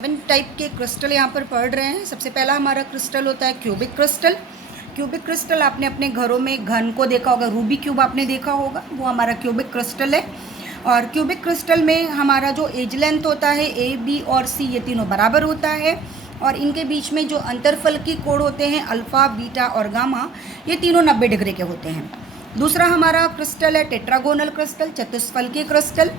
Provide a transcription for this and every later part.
7 type के crystal यहाँ पर पढ़ रहे हैं। सबसे पहला हमारा क्रिस्टल होता है क्यूबिक क्रिस्टल। क्यूबिक क्रिस्टल आपने अपने घरों में घन को देखा होगा, रूबी क्यूब आपने देखा होगा, वो हमारा क्यूबिक क्रिस्टल है। और क्यूबिक क्रिस्टल में हमारा जो एज लेंथ होता है ए, बी और सी, ये तीनों बराबर होता है। और इनके बीच में जो अंतरफलकी कोण होते हैं अल्फ़ा, बीटा और गामा, ये तीनों 90 डिग्री के होते हैं। दूसरा हमारा क्रिस्टल है टेट्रागोनल क्रिस्टल, चतुष्फलकीय क्रिस्टल।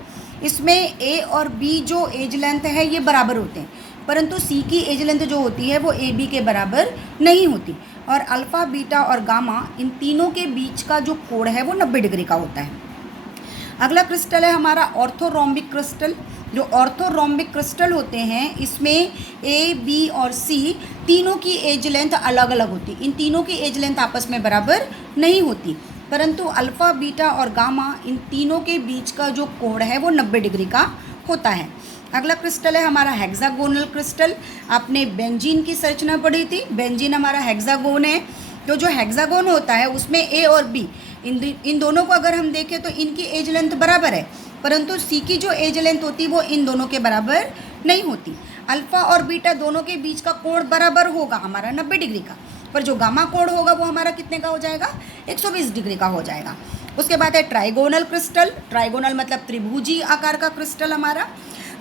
इसमें ए और बी जो एज लेंथ है ये बराबर होते हैं, परंतु सी की एज लेंथ जो होती है वो ए बी के बराबर नहीं होती। और अल्फ़ा, बीटा और गामा, इन तीनों के बीच का जो कोण है वो 90 डिग्री का होता है। अगला क्रिस्टल है हमारा ऑर्थोरोम्बिक क्रिस्टल। जो ऑर्थोरोम्बिक क्रिस्टल होते हैं इसमें ए, बी और सी तीनों की एज लेंथ अलग अलग होती। इन तीनों की एज लेंथ आपस में बराबर नहीं होती, परंतु अल्फ़ा, बीटा और गामा, इन तीनों के बीच का जो कोण है वो 90 डिग्री का होता है। अगला क्रिस्टल है हमारा हेक्सागोनल क्रिस्टल। आपने बेंजीन की संरचना पढ़ी थी, बेंजीन हमारा हेक्सागोन है। तो जो हेक्सागोन होता है उसमें ए और बी, इन दोनों को अगर हम देखें तो इनकी एज लेंथ बराबर है, परंतु सी की जो एज लेंथ होती है वो इन दोनों के बराबर नहीं होती। अल्फ़ा और बीटा दोनों के बीच का कोण बराबर होगा हमारा 90 डिग्री का, पर जो गामा कोण होगा वो हमारा कितने का हो जाएगा, 120 डिग्री का हो जाएगा। उसके बाद है ट्राइगोनल क्रिस्टल। ट्राइगोनल मतलब त्रिभुजी आकार का क्रिस्टल हमारा।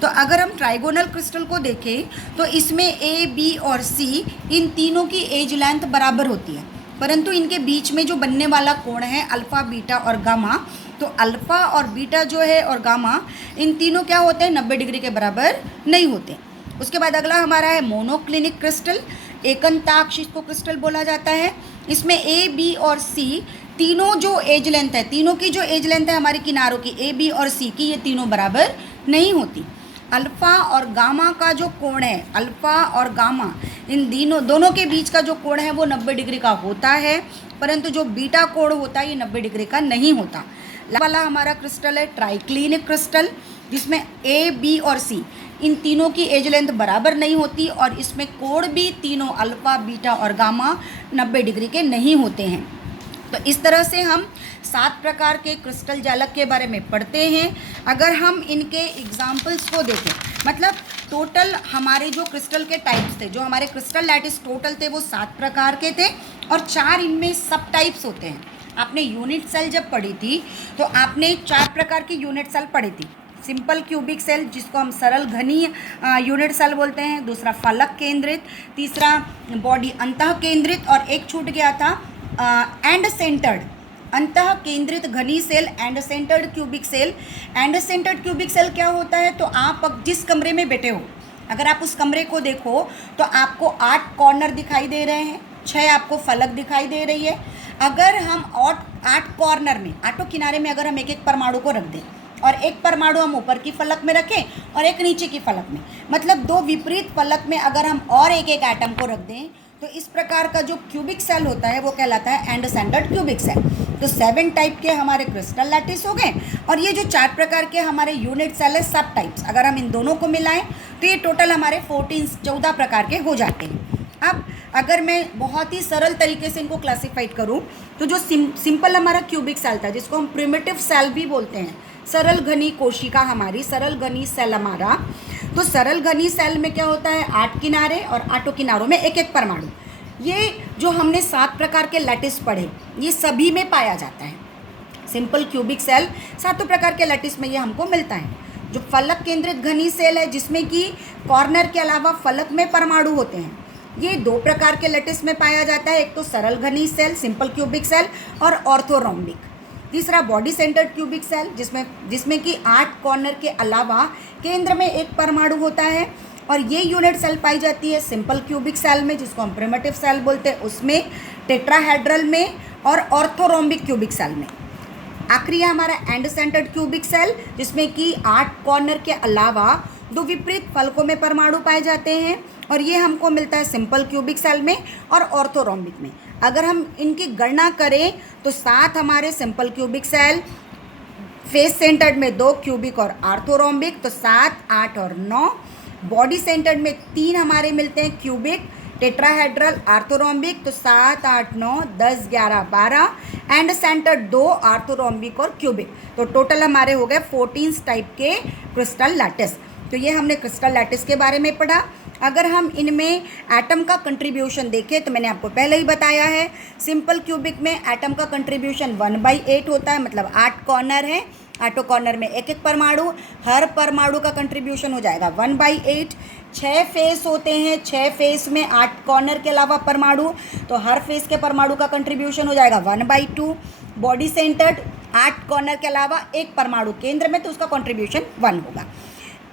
तो अगर हम ट्राइगोनल क्रिस्टल को देखें तो इसमें ए, बी और सी, इन तीनों की एज लेंथ बराबर होती है, परंतु इनके बीच में जो बनने वाला कोण है अल्फ़ा, बीटा और गामा, तो अल्फ़ा और बीटा जो है और गामा, इन तीनों क्या होते हैं, 90 डिग्री के बराबर नहीं होते। उसके बाद अगला हमारा है मोनोक्लिनिक क्रिस्टल। एकंताक्ष इसको क्रिस्टल बोला जाता है। इसमें ए, बी और सी तीनों जो एज लेंथ है, तीनों की जो एज लेंथ है हमारी किनारों की, ए, बी और सी की, ये तीनों बराबर नहीं होती। अल्फ़ा और गामा का जो कोण है, अल्फ़ा और गामा, इन दोनों के बीच का जो कोण है वो 90 डिग्री का होता है, परंतु जो बीटा कोण होता है ये 90 डिग्री का नहीं होता। वाला हमारा क्रिस्टल है ट्राइक्लिनिक क्रिस्टल, जिसमें ए, बी और सी, इन तीनों की एज लेंथ बराबर नहीं होती और इसमें कोण भी तीनों अल्फ़ा, बीटा और गामा 90 डिग्री के नहीं होते हैं। तो इस तरह से हम 7 प्रकार के क्रिस्टल जालक के बारे में पढ़ते हैं। अगर हम इनके एग्जाम्पल्स को देखें, मतलब टोटल हमारे जो क्रिस्टल के टाइप्स थे, जो हमारे क्रिस्टल लैटिस टोटल थे वो 7 प्रकार के थे और 4 इनमें सब टाइप्स होते हैं। आपने यूनिट सेल जब पढ़ी थी तो आपने 4 प्रकार की यूनिट सेल पढ़ी थी। सिंपल क्यूबिक सेल, जिसको हम सरल घनी यूनिट सेल बोलते हैं। दूसरा फलक केंद्रित, तीसरा बॉडी अंतः केंद्रित, और एक छूट गया था एंड सेंटर्ड, अंतः केंद्रित घनी cell, end centred cubic cell. End centred cubic cell क्या होता है, तो आप अब जिस कमरे में बैठे हो, अगर आप उस कमरे को देखो तो आपको 8 कॉर्नर दिखाई दे रहे हैं, 6 आपको फलक दिखाई दे रही है। अगर हम 8 कॉर्नर में, 8 किनारे में अगर हम एक एक परमाणु को रख दें और एक परमाणु हम ऊपर की फलक में रखें और एक नीचे की फलक में, मतलब 2 विपरीत फलक में अगर हम और एक एक एटम को रख दें, तो इस प्रकार का जो क्यूबिक सेल होता है वो कहलाता है एंड सेंटर्ड क्यूबिक सेल। तो 7 टाइप के हमारे क्रिस्टल लैटिस हो गए, और ये जो 4 प्रकार के हमारे यूनिट सेल है सब टाइप्स, अगर हम इन दोनों को मिलाएं तो ये टोटल हमारे 14 प्रकार के हो जाते हैं। अब अगर मैं बहुत ही सरल तरीके से इनको क्लासीफाइड करूं तो जो सिंपल हमारा क्यूबिक सेल था, जिसको हम प्रिमिटिव सेल भी बोलते हैं, सरल घनी कोशिका हमारी, सरल घनी सेल हमारा, तो सरल घनी सेल में क्या होता है, 8 किनारे और 8 किनारों में एक एक परमाणु। ये जो हमने 7 प्रकार के लैटिस पढ़े ये सभी में पाया जाता है। सिंपल क्यूबिक सेल 7 प्रकार के लैटिस में ये हमको मिलता है। जो फलक केंद्रित घनी सेल है, जिसमें कि कॉर्नर के अलावा फलक में परमाणु होते हैं, ये 2 प्रकार के लैटिस में पाया जाता है। एक तो सरल घनी सेल, सिंपल क्यूबिक सेल, और ऑर्थोरोम्बिक। तीसरा बॉडी सेंटर्ड क्यूबिक सेल, जिसमें कि 8 कॉर्नर के अलावा केंद्र में एक परमाणु होता है, और ये यूनिट सेल पाई जाती है सिंपल क्यूबिक सेल में, जिसको हम प्रिमिटिव सेल बोलते हैं, उसमें, टेट्राहेड्रल में और ऑर्थोरोम्बिक क्यूबिक सेल में। आखिरी है हमारा एंड सेंटर्ड क्यूबिक सेल, जिसमें कि 8 कॉर्नर के अलावा 2 विपरीत फलकों में परमाणु पाए जाते हैं, और ये हमको मिलता है सिंपल क्यूबिक सेल में और ऑर्थोरोम्बिक में। अगर हम इनकी गणना करें तो 7 हमारे simple cubic cell, face centred में 2 क्यूबिक और ऑर्थोरोम्बिक, तो 7, 8 और 9। बॉडी सेंटर्ड में 3 हमारे मिलते हैं क्यूबिक, टेट्राहेड्रल, ऑर्थोरोम्बिक, तो 7, 8, 9, 10, 11, 12। एंड सेंटर्ड 2 ऑर्थोरोम्बिक और क्यूबिक, तो टोटल हमारे हो गए 14 टाइप के क्रिस्टल लैटिस। तो ये हमने क्रिस्टल लैटिस के बारे में पढ़ा। अगर हम इनमें एटम का कंट्रीब्यूशन देखें तो मैंने आपको पहले ही बताया है, सिंपल क्यूबिक में एटम का कंट्रीब्यूशन 1/8 होता है, मतलब 8 कॉर्नर है, 8 कॉर्नर में एक एक परमाणु, हर परमाणु का कंट्रीब्यूशन हो जाएगा 1/8। 6 फेस होते हैं, 6 फेस में 8 कॉर्नर के अलावा परमाणु, तो हर फेस के परमाणु का कंट्रीब्यूशन हो जाएगा 1/2। बॉडी सेंटर्ड 8 कॉर्नर के अलावा एक परमाणु केंद्र में, तो उसका कंट्रीब्यूशन 1 होगा।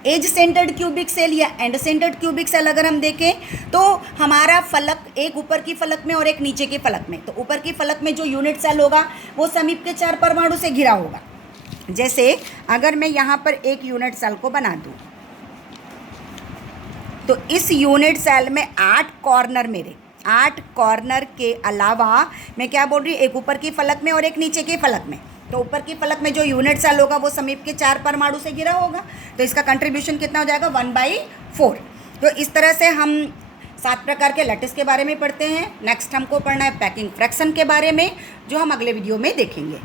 एज सेंटर्ड क्यूबिक सेल या एंड सेंटर्ड क्यूबिक सेल अगर हम देखें तो हमारा फलक एक ऊपर की फलक में और एक नीचे के फलक में, तो ऊपर की फलक में जो यूनिट सेल होगा वो समीप के 4 परमाणु से घिरा होगा। जैसे अगर मैं यहाँ पर एक यूनिट सेल को बना दूँ तो इस यूनिट सेल में 8 कॉर्नर, मेरे 8 कॉर्नर के अलावा मैं क्या बोल रही हूँ, एक ऊपर की फलक में और एक नीचे के फलक में, तो ऊपर की फलक में जो यूनिट सेल होगा वो समीप के 4 परमाणु से घिरा होगा, तो इसका कंट्रीब्यूशन कितना हो जाएगा 1/4। तो इस तरह से हम 7 प्रकार के लैटिस के बारे में पढ़ते हैं। नेक्स्ट हमको पढ़ना है पैकिंग फ्रैक्शन के बारे में, जो हम अगले वीडियो में देखेंगे।